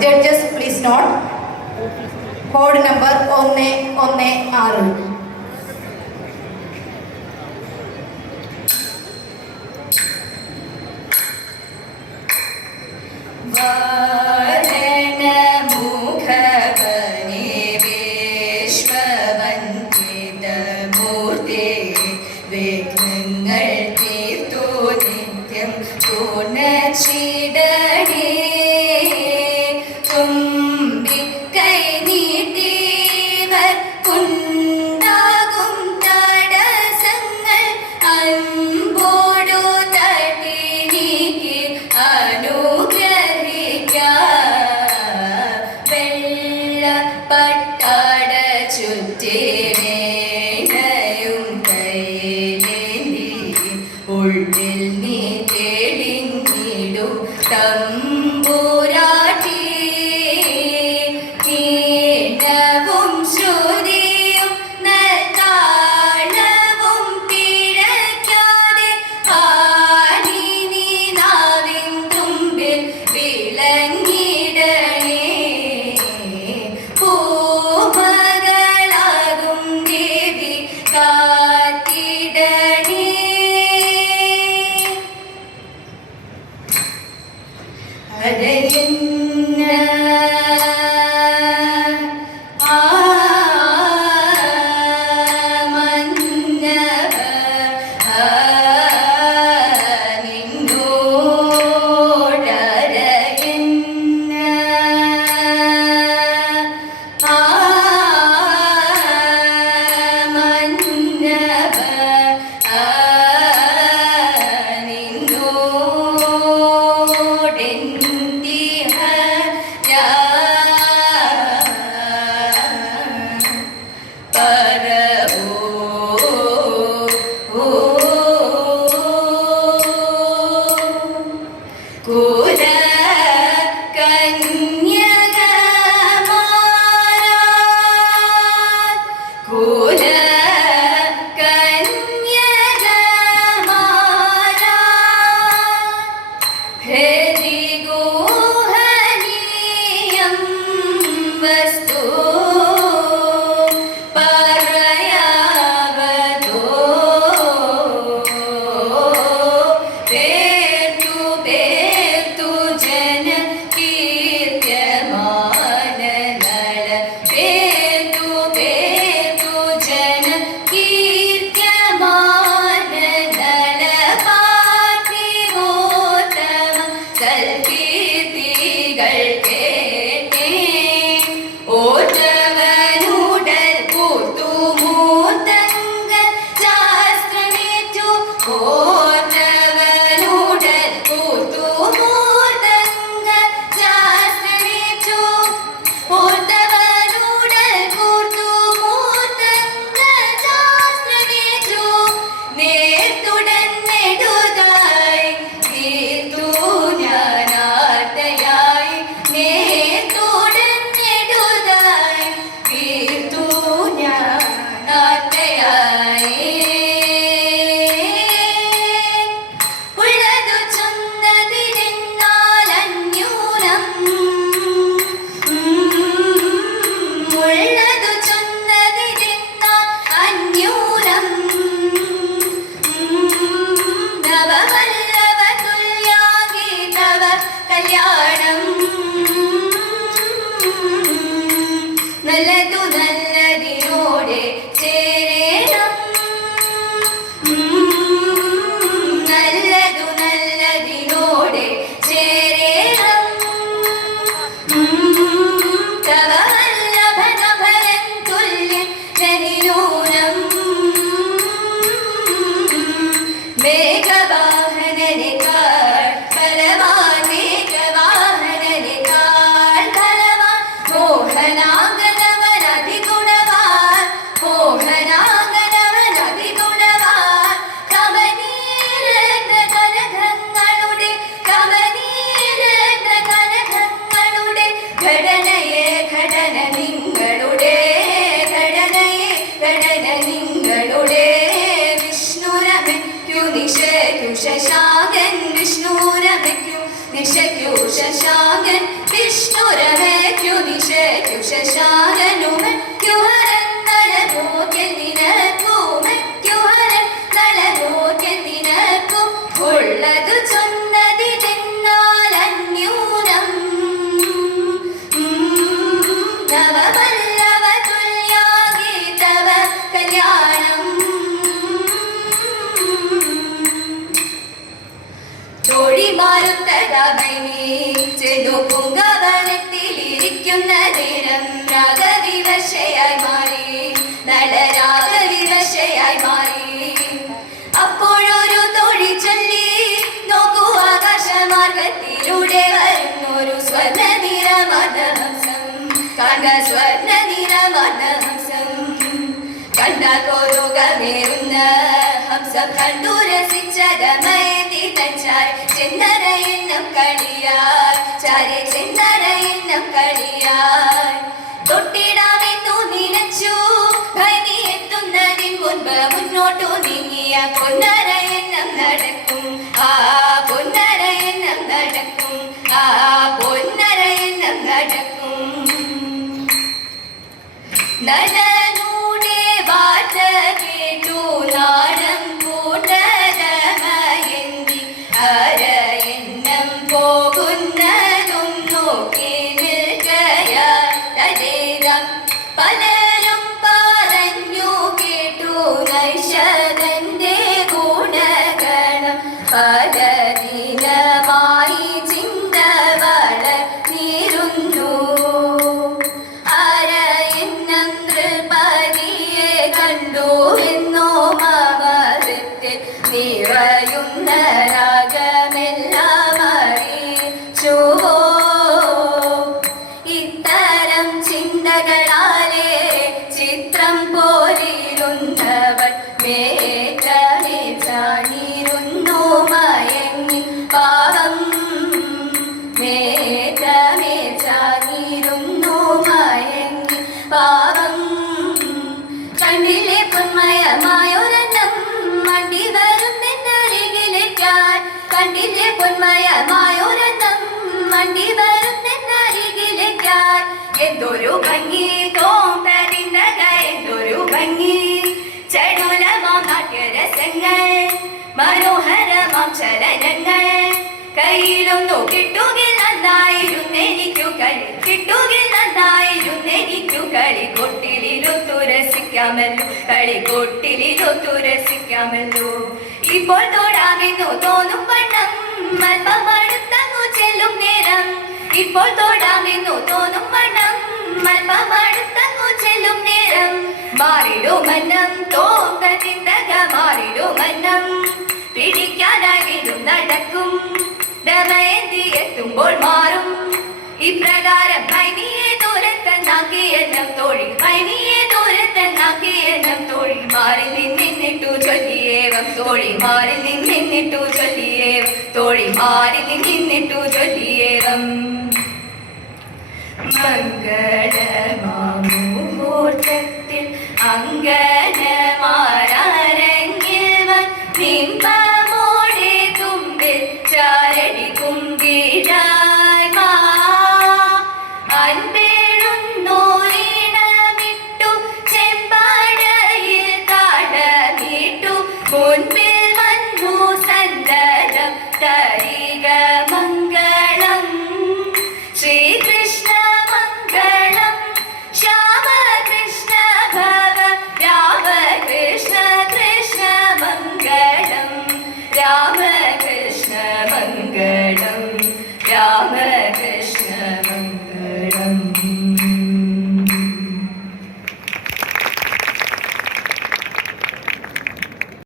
Judges, please note. Code number 116. പൂങ്കവനത്തിലിരിക്കുന്ന നേരം രാഗവിവശയായി മാറി, നളരാഗവിവശയായി മാറി. അപ്പോഴൊരു തോഴി ചൊല്ലി, നോക്കൂ ആകാശമാർഗത്തിലൂടെ വരുന്നൊരു സ്വർണ്ണ നിറമാർദ്ദഹംസം, കണ്ട സ്വർണ്ണ നിറമാർദ്ദഹംസം. കണ്ട കൗതുകമേറുന്ന ഹംസം കണ്ടു രസിച്ചതമയത്തി തച്ചാൽ ചെന്നരയെണ്ണം കളിയാൽ, ചാരെ ചെന്നരയെണ്ണം കളിയാൽ. തൊട്ടിടാമെന്നു നിലച്ചു ഭൈമി എത്തുന്നതിന് മുൻപ് മുന്നോട്ടു നീങ്ങിയ പൊന്നരയെണ്ണം നടക്കും, ആ പൊന്നരയെണ്ണം നടക്കും, ആ പൊന്നരയെണ്ണം നടക്കും. നളനൂടെ വാർത്ത കേട്ടു നാടം കൂട്ടതമയന്തി, അരയെണ്ണം പോകുന്നതും നോക്കി നിൽക്കയാതേരം. പലരും പറഞ്ഞു കേട്ടു നൈഷധന്റെ ഗുണഗണം, പലദിനമായി ചിന്ത വളർന്നിരുന്നു. അരയെണ്ണം നൃപതിയെ കണ്ടു എന്നോ മമതത്തിൽ നിറയുന്ന രാഗമെല്ലാം അറിയിച്ചുവോ. ഇത്തരം ചിന്തകളാലേ ചിത്രം പോലിരുന്നവൾ മേറ്റമേ ചാണിരുന്നു മയങ്ങി പാവം, മേറ്റമേ ചാണിരുന്നു മയങ്ങി പാവം. കണ്ണിലെ പൊന്മയമായൊരെണ്ണം മണ്ടി വരുന്നെന്നരികിലേക്കാൻ, കണ്ണിലെ പൊന്മയമായൊരെണ്ണം മണ്ടി വരുന്നെന്നരികിലേക്കാൻ. എന്തൊരു ഭംഗി തോന്നരിന്നക, എന്തൊരു ഭംഗി ചടുലമാം നാട്യരസങ്ങൾ, മനോഹരമാം ചലനങ്ങൾ. കയ്യിലൊന്നു കിട്ടുകിൽ നന്നായിരുന്നെനിക്കു കളി, കിട്ടുകിൽ നന്നായിരുന്നെനിക്കു കളി. കൊട്ടിലൊത്തു രസിക്കാമല്ലോ, കളി കൊട്ടിലൊത്തു രസിക്കാമല്ലോ. ഇപ്പോൾ തൊടാമെന്നു തോന്നും വണ്ണം അല്പം അടുത്തങ്ങു ചെല്ലും നേരം, ഇപ്പോൾ തൊടാമെന്നു തോന്നും വണ്ണം അല്പം അടുത്തങ്ങു ചെല്ലും നേരം. മാറിടുമന്നം തോന്നതിന്തക, മാറിടുമന്നം പിടിക്കാനായി വീണ്ടും നടക്കും. ദമയന്തി എത്തുമ്പോൾ മാറും ഇപ്രകാരം. ഭൈമിയെ ദൂരത്തന്നാക്കിയെണ്ണം തോഴി, ഭൈമിയെ ദൂരത്തന്നാക്കിയെണ്ണം തോഴി. മാറി നിന്നിട്ടു ചൊല്ലിയേവം തോഴി, മാറി നിന്നിട്ടു ചൊല്ലിയേവം തോഴി, മാറി നിന്നിട്ടു ചൊല്ലിയേവം.